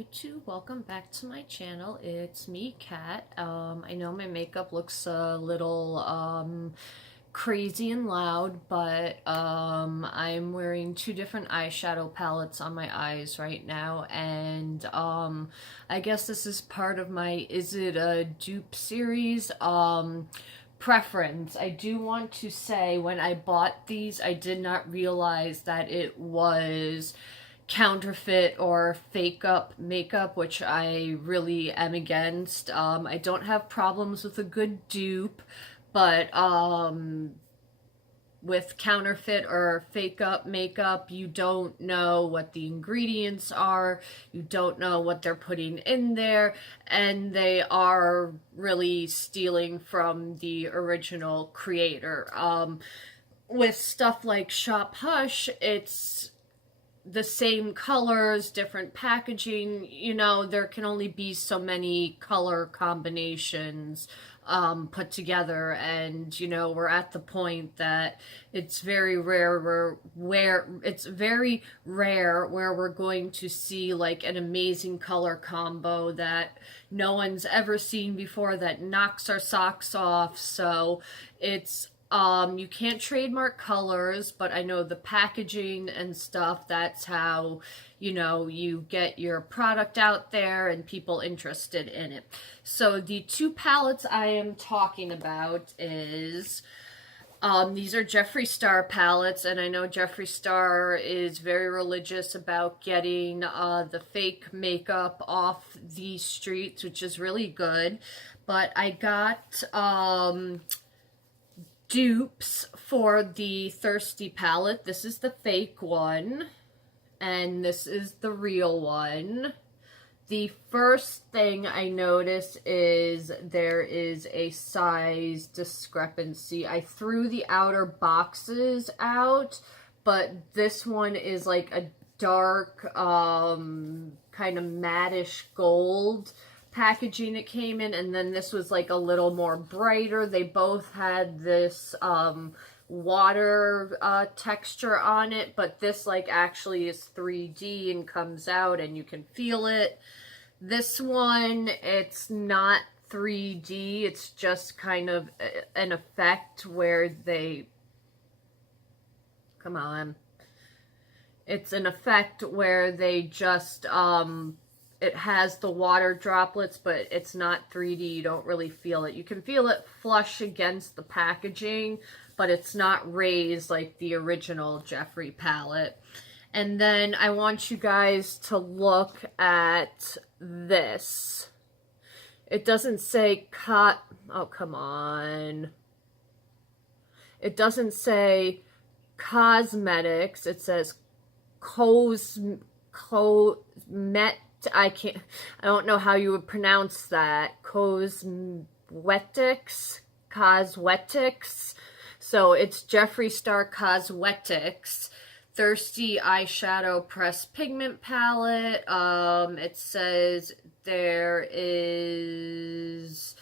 YouTube, welcome back to my channel. It's me, Kat. I know my makeup looks a little crazy and loud, but I'm wearing two different eyeshadow palettes on my eyes right now, and I guess this is part of my Is It a Dupe series preference. I do want to say when I bought these, I did not realize that it was counterfeit or Fakeup makeup, which I really am against. I don't have problems with a good dupe, but with counterfeit or Fakeup makeup, you don't know what the ingredients are, you don't know what they're putting in there, and they are really stealing from the original creator. With stuff like Shop Hush, it's the same colors, different packaging, you know, there can only be so many color combinations put together, and you know, we're at the point that it's very rare where we're going to see like an amazing color combo that no one's ever seen before that knocks our socks off. So it's you can't trademark colors, but I know the packaging and stuff, that's how, you know, you get your product out there and people interested in it. So the two palettes I am talking about is, these are Jeffree Star palettes, and I know Jeffree Star is very religious about getting the fake makeup off the streets, which is really good. But I got dupes for the Thirsty palette. This is the fake one, and this is the real one. The first thing I notice is there is a size discrepancy. I threw the outer boxes out, but this one is like a dark, kind of mattish gold packaging it came in, and then this was like a little more brighter. They both had this water texture on it, but this like actually is 3D and comes out and you can feel it. This one, it's not 3D, it's just kind of an effect where they, come on, it's an effect where they just it has the water droplets, but it's not 3D. You don't really feel it. You can feel it flush against the packaging, but it's not raised like the original Jeffree palette. And then I want you guys to look at this. It doesn't say oh, come on. It doesn't say cosmetics. It says I don't know how you would pronounce that. Cosmetics. So it's Jeffree Star Cosmetics Thirsty Eyeshadow Press Pigment Palette. It says there is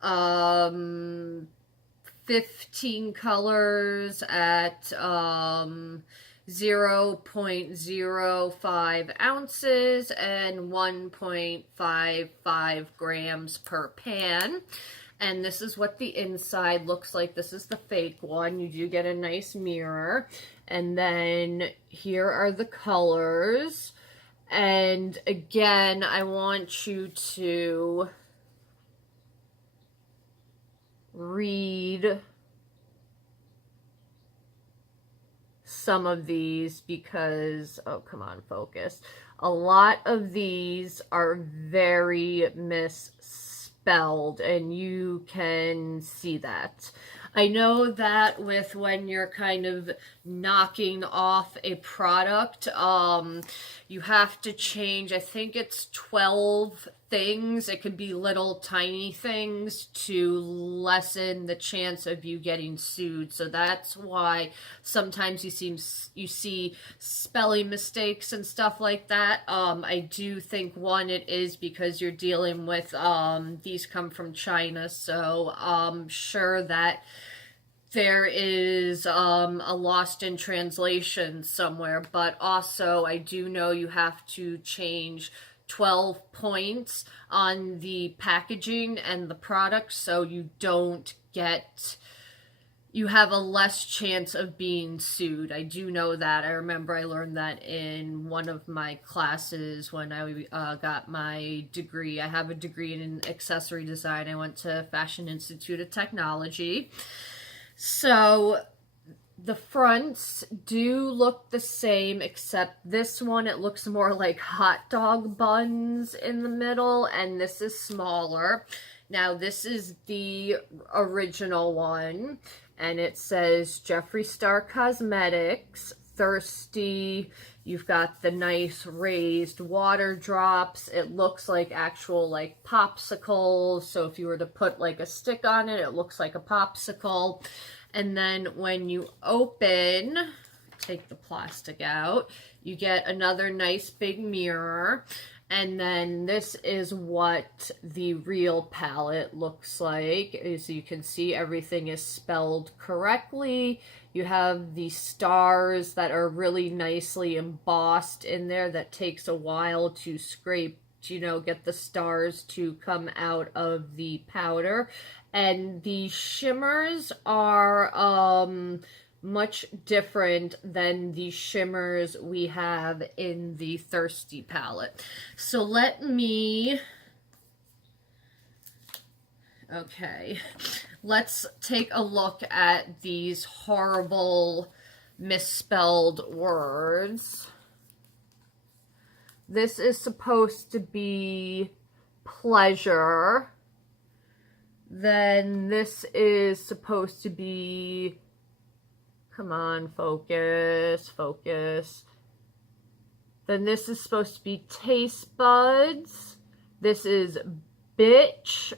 15 colors at 0.05 ounces and 1.55 grams per pan. And this is what the inside looks like. This is the fake one. You do get a nice mirror. And then here are the colors. And again, I want you to read some of these because, oh, come on, focus. A lot of these are very misspelled, and you can see that. I know that with when you're kind of knocking off a product, you have to change, I think it's 12 things. It could be little tiny things to lessen the chance of you getting sued. So that's why sometimes you see spelling mistakes and stuff like that. I do think, one, it is because you're dealing with these come from China, so I'm sure that there is a lost in translation somewhere, but also I do know you have to change 12 points on the packaging and the product, so you don't get, you have a less chance of being sued. I do know that. I remember I learned that in one of my classes when I got my degree. I have a degree in accessory design. I went to Fashion Institute of Technology. So the fronts do look the same, except this one, it looks more like hot dog buns in the middle, and this is smaller. Now, this is the original one, and it says Jeffree Star Cosmetics, Thirsty. You've got the nice raised water drops. It looks like actual, like, popsicles. So if you were to put, like, a stick on it, it looks like a popsicle. And then when you open, take the plastic out, you get another nice big mirror. And then this is what the real palette looks like. As you can see, everything is spelled correctly. You have the stars that are really nicely embossed in there. That takes a while to scrape, you know, get the stars to come out of the powder. And the shimmers are much different than the shimmers we have in the Thirsty palette. So let me, okay, let's take a look at these horrible misspelled words. This is supposed to be pleasure. Then this is supposed to be, come on, focus, focus. Then this is supposed to be Tastebuds. This is bitch.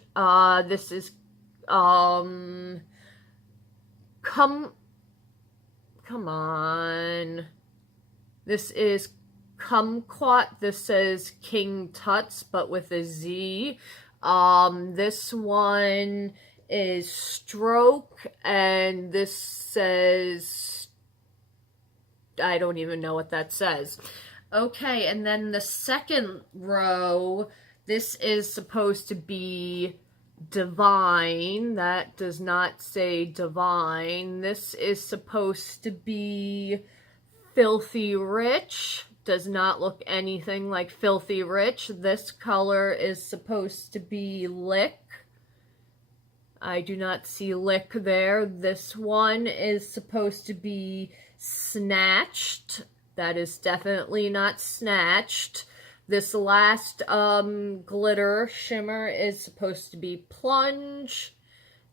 This is, come on. This is kumquat. This says King Tuts, but with a Z. This one is stroke, and this says, I don't even know what that says. Okay, and then the second row, this is supposed to be divine. That does not say divine. This is supposed to be filthy rich. Does not look anything like filthy rich. This color is supposed to be lick. I do not see lick there. This one is supposed to be snatched. That is definitely not snatched. This last glitter shimmer is supposed to be plunge,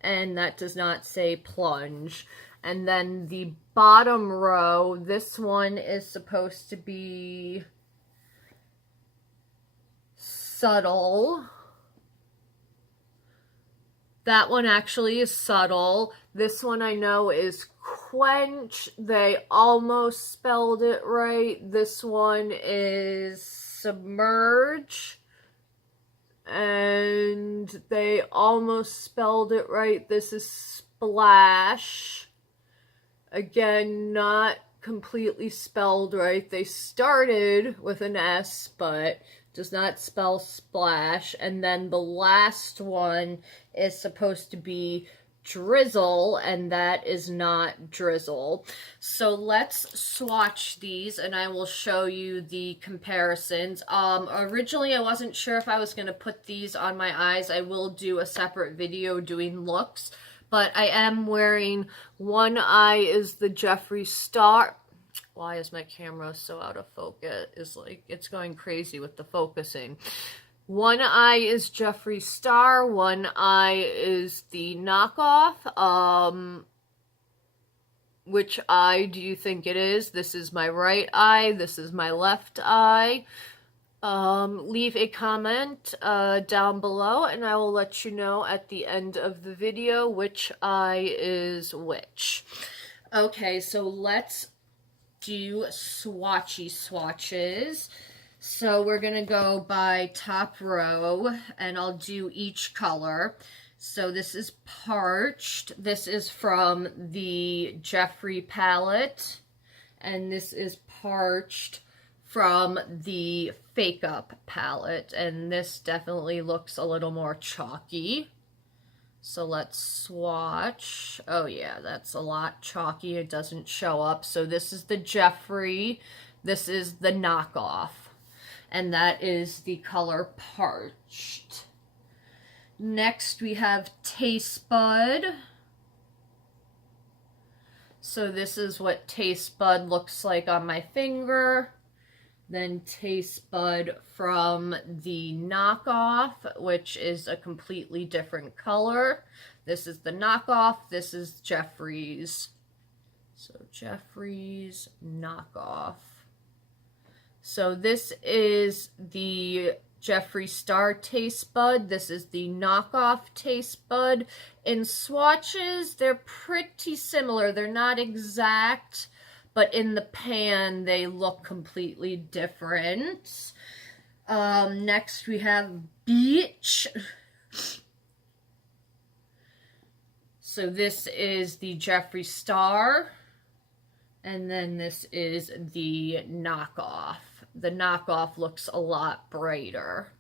and that does not say plunge. And then the bottom row, this one is supposed to be subtle. That one actually is subtle. This one I know is Quench. They almost spelled it right. This one is submerge. And they almost spelled it right. This is splash. Again, not completely spelled right. They started with an S, but does not spell splash. And then the last one is supposed to be Drizzle, and that is not Drizzle. So let's swatch these, and I will show you the comparisons. Originally, I wasn't sure if I was going to put these on my eyes. I will do a separate video doing looks, but I am wearing, one eye is the Jeffree Star. Why is my camera so out of focus? It's like, it's going crazy with the focusing. One eye is Jeffree Star, one eye is the knockoff. Which eye do you think it is? This is my right eye, this is my left eye. Leave a comment down below, and I will let you know at the end of the video which eye is which. Okay, so let's do swatchy swatches. So we're going to go by top row, and I'll do each color. So this is Parched. This is from the Jeffree palette. And this is Parched from the Fakeup palette, and this definitely looks a little more chalky. So let's swatch. Oh yeah, that's a lot chalky. It doesn't show up. So this is the Jeffree. This is the knockoff. And that is the color Parched. Next we have Tastebud. So this is what Tastebud looks like on my finger. Then Tastebud from the knockoff, which is a completely different color. This is the knockoff. This is Jeffree's. So Jeffree's knockoff. So this is the Jeffree Star Tastebud. This is the knockoff Tastebud. In swatches, they're pretty similar. They're not exact, but in the pan, they look completely different. Next, we have Beach. So this is the Jeffree Star. And then this is the knockoff. The knockoff looks a lot brighter.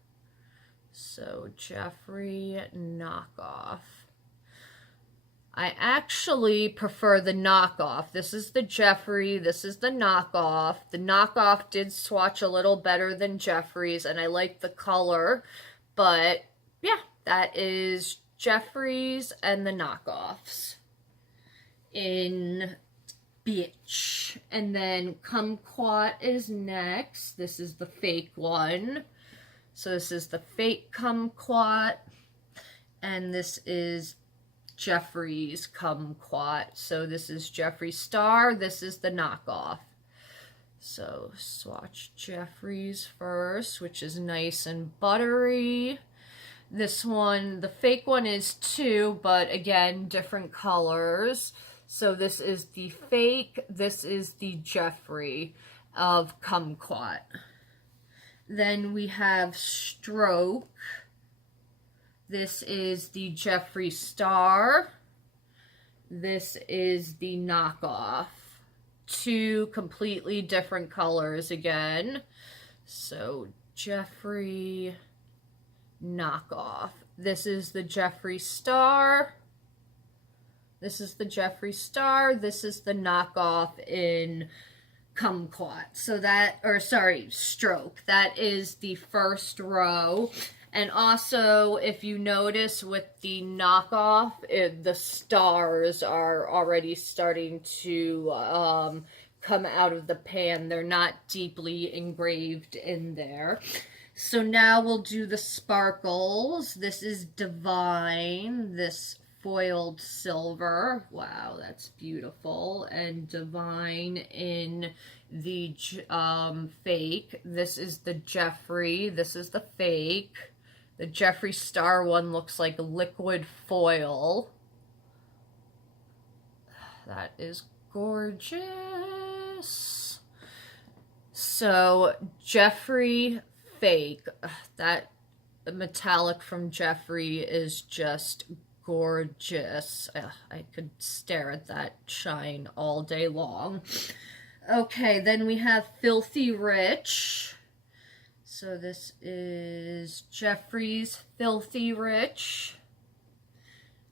So Jeffree knockoff. I actually prefer the knockoff. This is the Jeffree. This is the knockoff. The knockoff did swatch a little better than Jeffree's, and I like the color. But yeah, that is Jeffree's and the knockoffs in Bitch. And then Kumquat is next. This is the fake one. So this is the fake Kumquat, and this is Jeffree's Kumquat. So this is Jeffree Star. This is the knockoff. So swatch Jeffree's first, which is nice and buttery. This one, the fake one is too, but again, different colors. So this is the fake. This is the Jeffree of Kumquat. Then we have Stroke. This is the Jeffree Star. This is the knockoff. Two completely different colors again. So Jeffree knockoff. This is the Jeffree Star. This is the Jeffree Star. This is the knockoff in Kumquat. So that, or sorry, Stroke. That is the first row. And also, if you notice with the knockoff, the stars are already starting to come out of the pan. They're not deeply engraved in there. So now we'll do the sparkles. This is Divine, this foiled silver. Wow, that's beautiful. And Divine in the fake. This is the Jeffree. This is the fake. The Jeffree Star one looks like liquid foil. That is gorgeous. So Jeffree fake. That metallic from Jeffree is just gorgeous. I could stare at that shine all day long. Okay, then we have Filthy Rich. So this is Jeffree's Filthy Rich.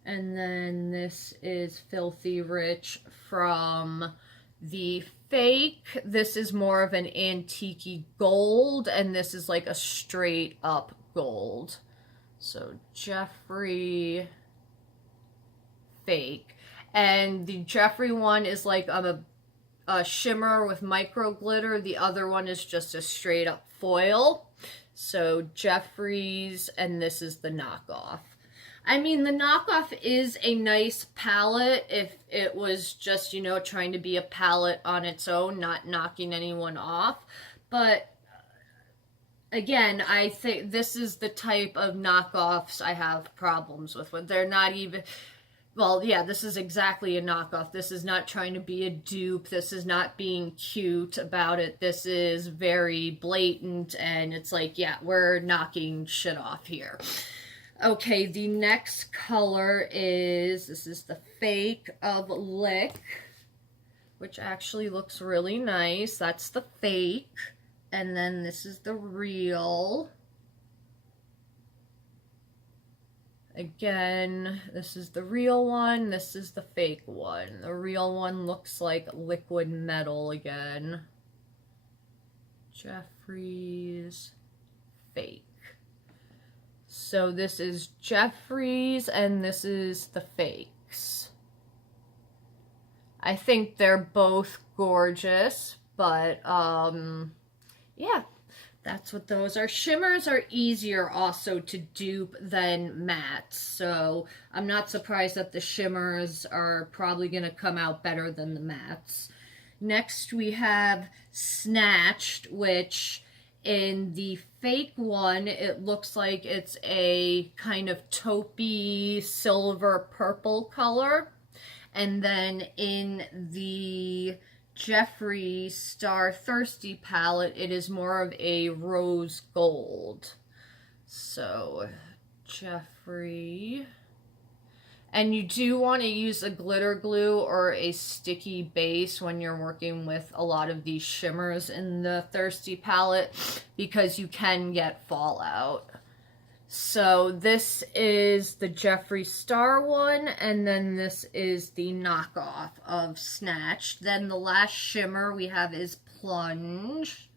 And then this is Filthy Rich from the fake. This is more of an antique gold, and this is like a straight up gold. So Jeffree fake. And the Jeffree one is like a shimmer with micro glitter. The other one is just a straight up foil. So Jeffree's, and this is the knockoff. I mean, the knockoff is a nice palette if it was just, you know, trying to be a palette on its own, not knocking anyone off. But again, I think this is the type of knockoffs I have problems with. When they're not even, well, yeah, this is exactly a knockoff. This is not trying to be a dupe. This is not being cute about it. This is very blatant, and it's like, yeah, we're knocking shit off here. Okay, the next color is, this is the fake of Lick, which actually looks really nice. That's the fake. And then this is the real. Again, this is the real one, this is the fake one. The real one looks like liquid metal again. Jeffree's fake. So this is Jeffree's and this is the fakes. I think they're both gorgeous, but yeah. That's what those are. Shimmers are easier also to dupe than mattes, so I'm not surprised that the shimmers are probably going to come out better than the mattes. Next we have Snatched, which in the fake one, it looks like it's a kind of taupey silver purple color. And then in the Jeffree Star Thirsty palette, it is more of a rose gold. So, Jeffree. And you do want to use a glitter glue or a sticky base when you're working with a lot of these shimmers in the Thirsty palette, because you can get fallout. So this is the Jeffree Star one, and then this is the knockoff of Snatched. Then the last shimmer we have is Plunge.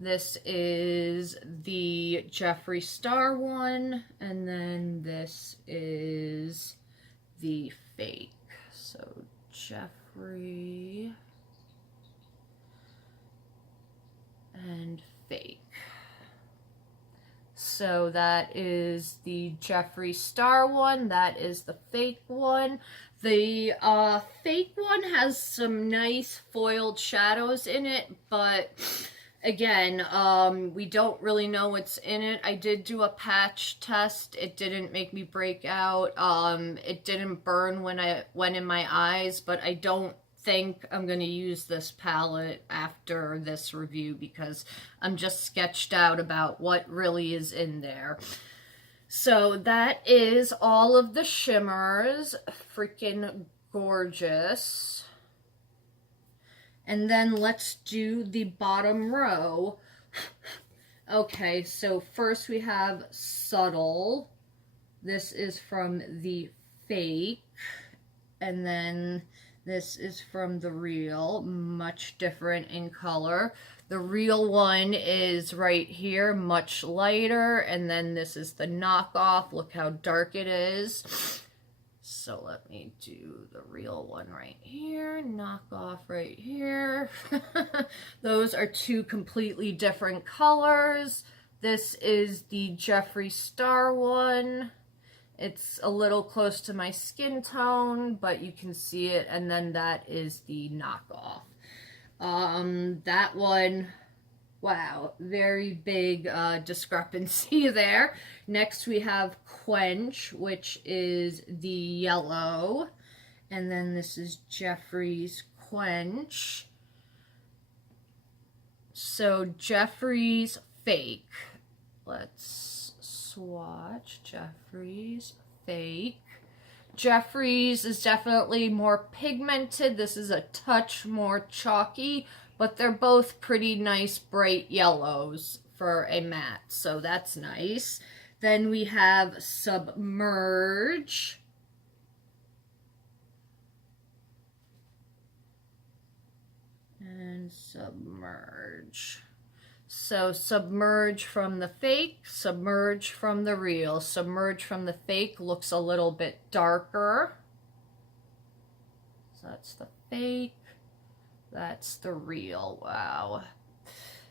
This is the Jeffree Star one, and then this is the fake. So Jeffree and fake. So that is the Jeffree Star one, that is the fake one. The fake one has some nice foiled shadows in it, but again, we don't really know what's in it. I did do a patch test. It didn't make me break out. It didn't burn when I went in my eyes, but I don't think I'm going to use this palette after this review because I'm just sketched out about what really is in there. So that is all of the shimmers. Freaking gorgeous. And then let's do the bottom row. Okay, so first we have Subtle. This is from the fake. And then this is from the real, much different in color. The real one is right here, much lighter, and then this is the knockoff. Look how dark it is. So let me do the real one right here, knockoff right here. Those are two completely different colors. This is the Jeffree Star one. It's a little close to my skin tone, but you can see it. And then that is the knockoff. That one, wow, very big discrepancy there. Next we have Quench, which is the yellow. And then this is Jeffree's Quench. So Jeffree's fake. Let's swatch Jeffree's fake. Jeffree's is definitely more pigmented. This is a touch more chalky, but they're both pretty nice bright yellows for a matte, so that's nice. Then we have Submerge. And Submerge. So Submerge from the fake, Submerge from the real. Submerge from the fake looks a little bit darker. So that's the fake, that's the real. Wow.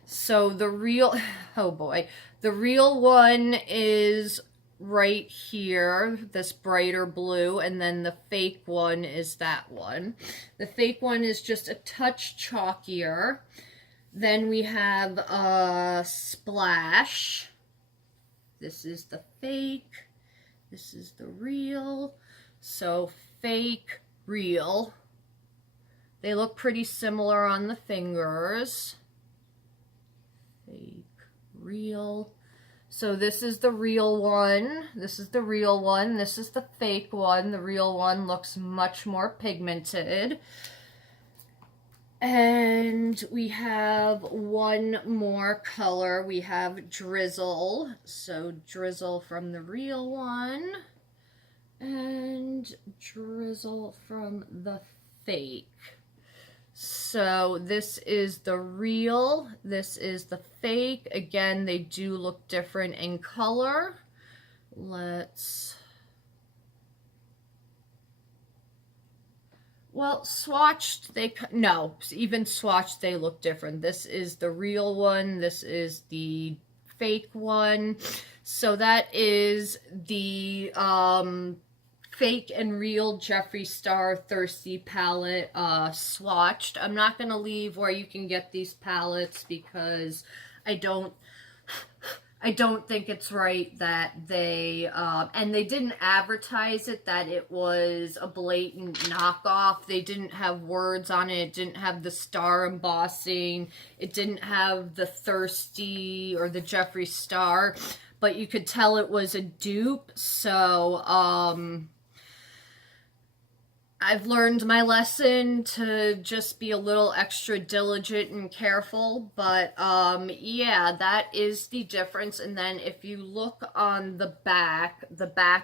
So the real, oh boy, the real one is right here, this brighter blue, and then the fake one is that one. The fake one is just a touch chalkier. Then we have Splash. This is the fake. This is the real. So fake, real. They look pretty similar on the fingers. Fake, real. So this is the real one. This is the real one. This is the fake one. The real one looks much more pigmented. And we have one more color. We have Drizzle. So Drizzle from the real one. And Drizzle from the fake. So this is the real. This is the fake. Again, they do look different in color. Well, swatched, even swatched, they look different. This is the real one. This is the fake one. So that is the fake and real Jeffree Star Thirsty palette swatched. I'm not going to leave where you can get these palettes because I don't think it's right that they, and they didn't advertise it, that it was a blatant knockoff. They didn't have words on it. It didn't have the star embossing. It didn't have the Thirsty or the Jeffree Star, but you could tell it was a dupe. So, I've learned my lesson to just be a little extra diligent and careful, but yeah, that is the difference. And then if you look on the back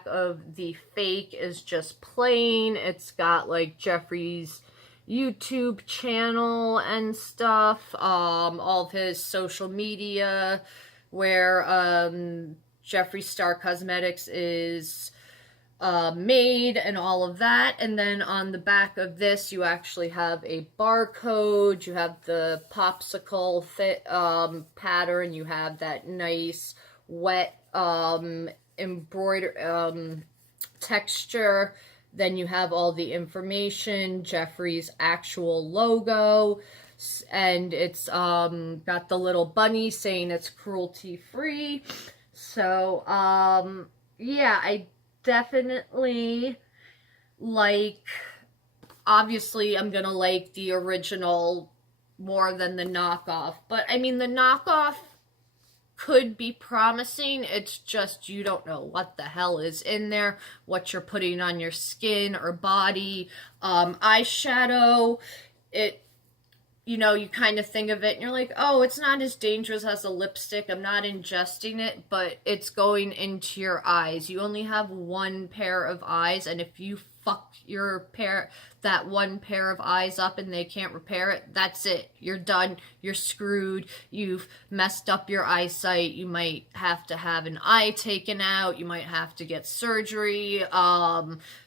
of the fake is just plain. It's got like Jeffree's YouTube channel and stuff, all of his social media, where Jeffree Star Cosmetics is made and all of that. And then on the back of this you actually have a barcode, you have the popsicle pattern, you have that nice wet embroidered texture, then you have all the information, Jeffree's actual logo, and it's got the little bunny saying it's cruelty free. So yeah, I definitely obviously I'm gonna like the original more than the knockoff, but I mean the knockoff could be promising. It's just you don't know what the hell is in there, what you're putting on your skin or body. Eyeshadow, you kind of think of it and you're like, oh, it's not as dangerous as a lipstick. I'm not ingesting it, but it's going into your eyes. You only have one pair of eyes, and if you fuck that one pair of eyes up and they can't repair it, that's it. You're done. You're screwed. You've messed up your eyesight. You might have to have an eye taken out. You might have to get surgery.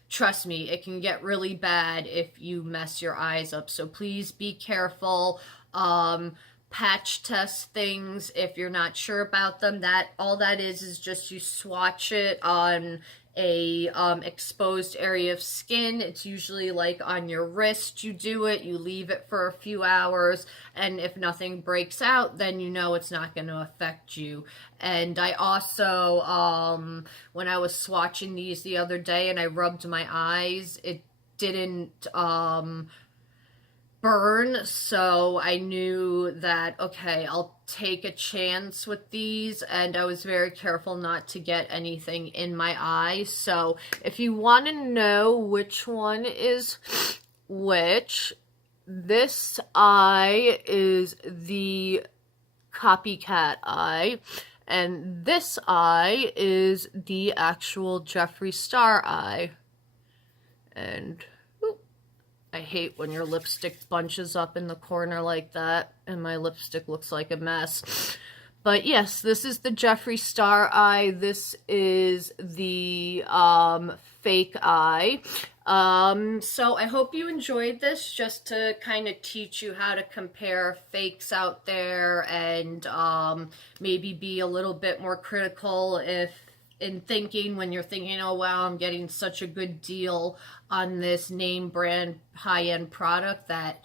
Trust me, it can get really bad if you mess your eyes up. So please be careful. Patch test things if you're not sure about them. All that is just you swatch it on a exposed area of skin. It's usually like on your wrist. You do it, you leave it for a few hours, and if nothing breaks out, then you know it's not going to affect you. And I also, when I was swatching these the other day and I rubbed my eyes, it didn't burn, so I knew that, okay, I'll take a chance with these, and I was very careful not to get anything in my eye. So if you want to know which one is which, this eye is the copycat eye, and this eye is the actual Jeffree Star eye. And I hate when your lipstick bunches up in the corner like that, and my lipstick looks like a mess. But yes, this is the Jeffree Star eye. This is the fake eye. So I hope you enjoyed this, just to kind of teach you how to compare fakes out there, and maybe be a little bit more critical when you're thinking, oh wow, I'm getting such a good deal on this name brand high-end product, that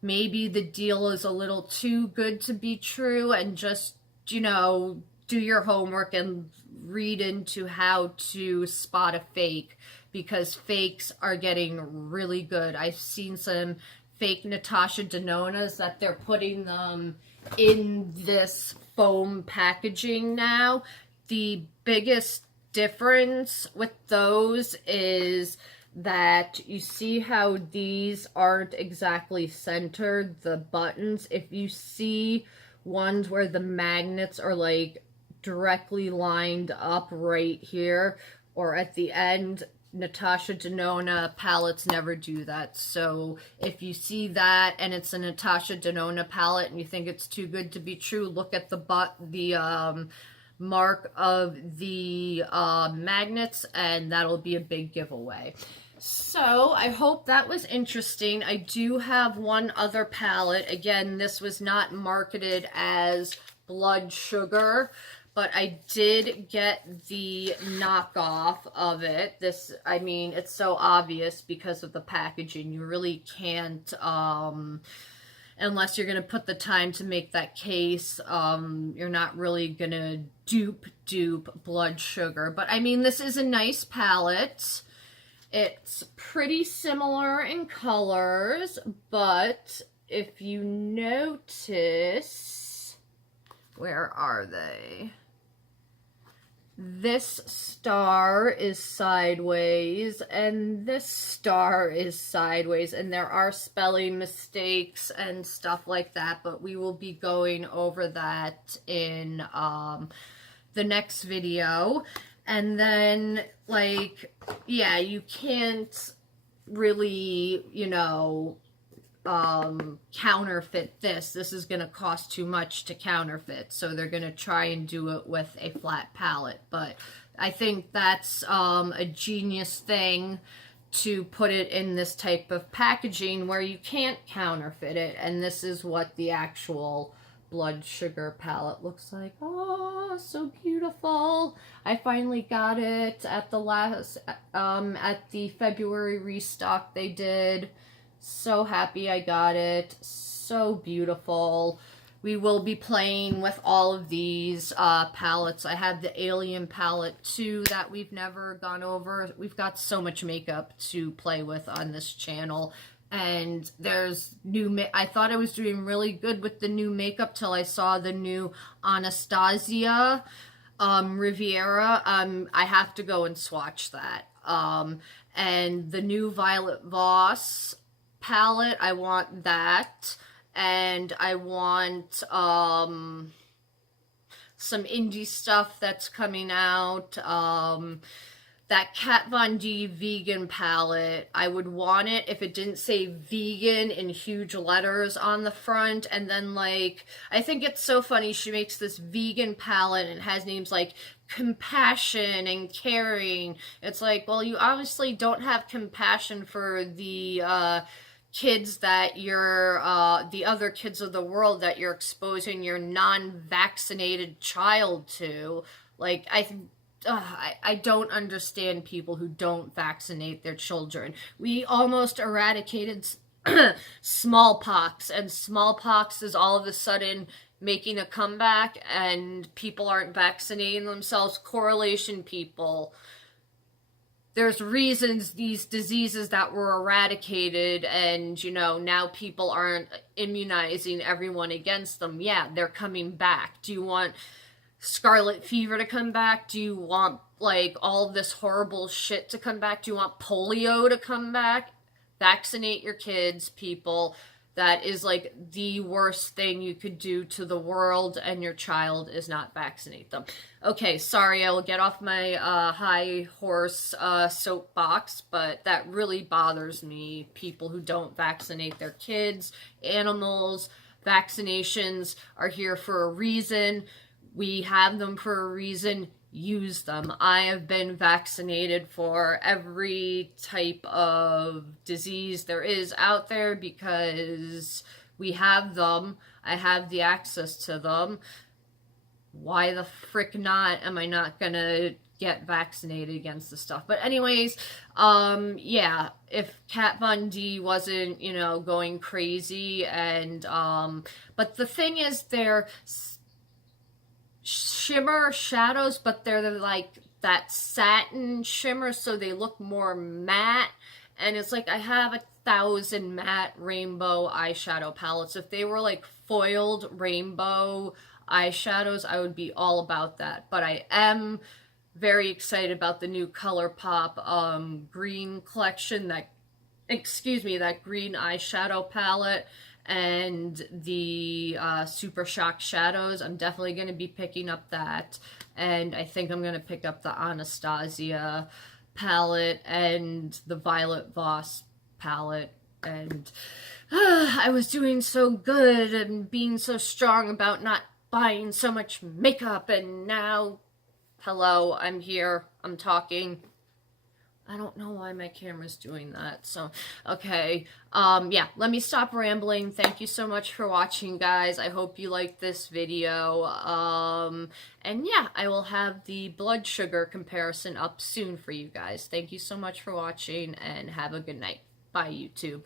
maybe the deal is a little too good to be true, and just, do your homework and read into how to spot a fake, because fakes are getting really good. I've seen some fake Natasha Denonas that they're putting them in this foam packaging now. The biggest difference with those is that you see how these aren't exactly centered, the buttons. If you see ones where the magnets are like directly lined up right here or at the end, Natasha Denona palettes never do that. So if you see that and it's a Natasha Denona palette and you think it's too good to be true, look at the mark of the magnets, and that'll be a big giveaway. So I hope that was interesting. I do have one other palette. Again, this was not marketed as Blood Sugar, but I did get the knockoff of it. This, I mean, it's so obvious because of the packaging. You really can't, unless you're going to put the time to make that case, you're not really going to dupe Blood Sugar. But, I mean, this is a nice palette. It's pretty similar in colors, but if you notice, where are they? This star is sideways, and this star is sideways, and there are spelling mistakes and stuff like that, but we will be going over that in the next video. And then, like, yeah, you can't really, you know, counterfeit this. This is going to cost too much to counterfeit, so they're going to try and do it with a flat palette. But I think that's a genius thing to put it in this type of packaging where you can't counterfeit it. And this is what the actual Blood Sugar palette looks like. Oh, so beautiful. I finally got it at the last at the February restock they did. So happy I got it. So beautiful. We will be playing with all of these palettes. I have the Alien palette too that we've never gone over. We've got so much makeup to play with on this channel. And there's new, I thought I was doing really good with the new makeup till I saw the new Anastasia Riviera. I have to go and swatch that. And the new Violet Voss palette, I want that. And I want some indie stuff that's coming out. That Kat Von D vegan palette, I would want it if it didn't say vegan in huge letters on the front. And then, like, I think it's so funny, she makes this vegan palette and has names like compassion and caring. It's like, well, you obviously don't have compassion for the kids that you're, the other kids of the world that you're exposing your non-vaccinated child to. Like, I don't understand people who don't vaccinate their children. We almost eradicated smallpox, and smallpox is all of a sudden making a comeback, and people aren't vaccinating themselves. Correlation, people. There's reasons these diseases that were eradicated and, you know, now people aren't immunizing everyone against them. Yeah, they're coming back. Do you want scarlet fever to come back? Do you want, like, all this horrible shit to come back? Do you want polio to come back? Vaccinate your kids, people. That is, like, the worst thing you could do to the world, and your child is not vaccinate them. Okay, sorry, I will get off my high horse soapbox, but that really bothers me. People who don't vaccinate their kids, animals. Vaccinations are here for a reason. We have them for a reason. Use them. I have been vaccinated for every type of disease there is out there because we have them. I have the access to them. Why the frick not? Am I not gonna get vaccinated against the stuff? But anyways, yeah, if Kat Von D wasn't, you know, going crazy and, but the thing is, they're shimmer shadows, but they're like that satin shimmer, so they look more matte. And it's like, I have 1,000 matte rainbow eyeshadow palettes. If they were like foiled rainbow eyeshadows, I would be all about that. But I am very excited about the new ColourPop green collection, that green eyeshadow palette, and the Super Shock shadows. I'm definitely going to be picking up that, and I think I'm going to pick up the Anastasia palette and the Violet Voss palette. And I was doing so good and being so strong about not buying so much makeup, and now, hello, I'm here, I'm talking. I don't know why my camera's doing that. So, okay. Yeah, let me stop rambling. Thank you so much for watching, guys. I hope you liked this video. And yeah, I will have the blood sugar comparison up soon for you guys. Thank you so much for watching, and have a good night. Bye, YouTube.